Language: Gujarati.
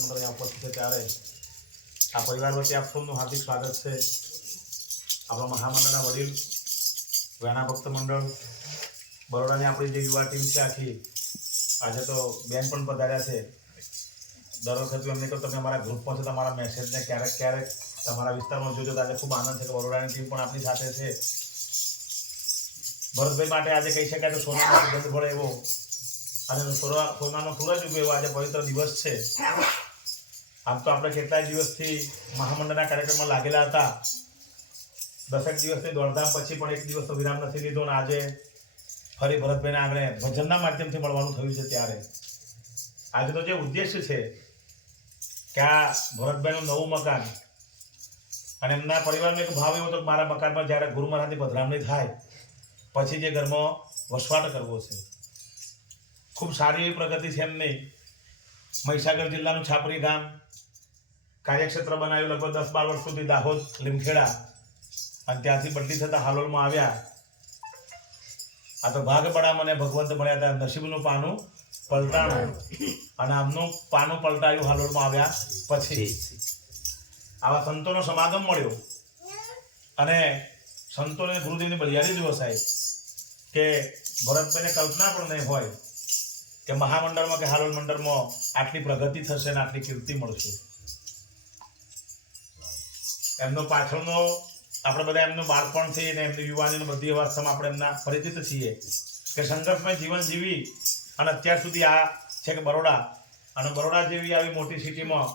મંડળ અહીંયા ઉપસ્થિત છે ત્યારે આ પરિવાર વતી આપ સૌનું હાર્દિક સ્વાગત છે. આપણા મહામંડળના વડીલ વેના ભક્ત મંડળ બરોડાની આપણી જે યુવા ટીમ છે આખી આજે તો બેન પણ પધાર્યા છે. દર વખતે એમને કહું તમે અમારા ગ્રુપમાં છો, તમારા મેસેજને ક્યારેક ક્યારેક તમારા વિસ્તારમાં જોજો તો આજે ખૂબ આનંદ છે કે બરોડાની ટીમ પણ આપણી સાથે છે. ભરતભાઈ માટે આજે કહી શકાય તો સોનાનો સુગંધ ભળે એવો અને સોનાનો સૂરજ ઉગે એવો આજે પવિત્ર દિવસ છે. આમ તો આપણે કેટલાય દિવસથી મહામંડળના કાર્યક્રમમાં લાગેલા હતા. 10 દિવસની દોડધામ પછી પણ એક દિવસનો વિરામ નથી લીધો અને આજે ફરી ભરતભાઈના આંગણે ભજનના માધ્યમથી મળવાનું થયું છે. ત્યારે આજે તો જે ઉદ્દેશ્ય છે કે આ ભરતભાઈનું નવું મકાન અને એમના પરિવારનો એક ભાવ એવો હતો કે મારા મકાનમાં જ્યારે ગુરુ મહારાજની પધરામણી થાય પછી જે ઘરમાં વસવાટ કરવો છે. ખૂબ સારી એવી પ્રગતિ છે એમની. મહીસાગર જિલ્લાનું છાપરી ગામ કાર્યક્ષેત્ર બનાવ્યું લગભગ 10-12 વર્ષ સુધી દાહોદ લીમખેડા અને ત્યાંથી બદલી થતા હાલોલમાં આવ્યા. આ તો ભાગ પડા મને ભગવંત મળ્યા હતા, નસીબનું પાનું પલટાણું અને આમનું પાનું પલટાયું હાલોલમાં આવ્યા પછી. આવા સંતોનો સમાગમ મળ્યો અને સંતોને ગુરુદેવની બલિયારી જુઓ સાહેબ કે ભરતભાઈને કલ્પના પણ નહીં હોય કે મહામંડળમાં કે હાલોલ મંડળમાં આટલી પ્રગતિ થશે અને આટલી કીર્તિ મળશે. એમનો પાછળનો આપણે બધા એમનું બાળપણથી અને એમની યુવાનીની બધી અવસ્થામાં આપણે એમના પરિચિત છીએ કે સંઘર્ષમય જીવન જીવી અને અત્યાર સુધી આ છે કે બરોડા અને બરોડા જેવી આવી મોટી સિટીમાં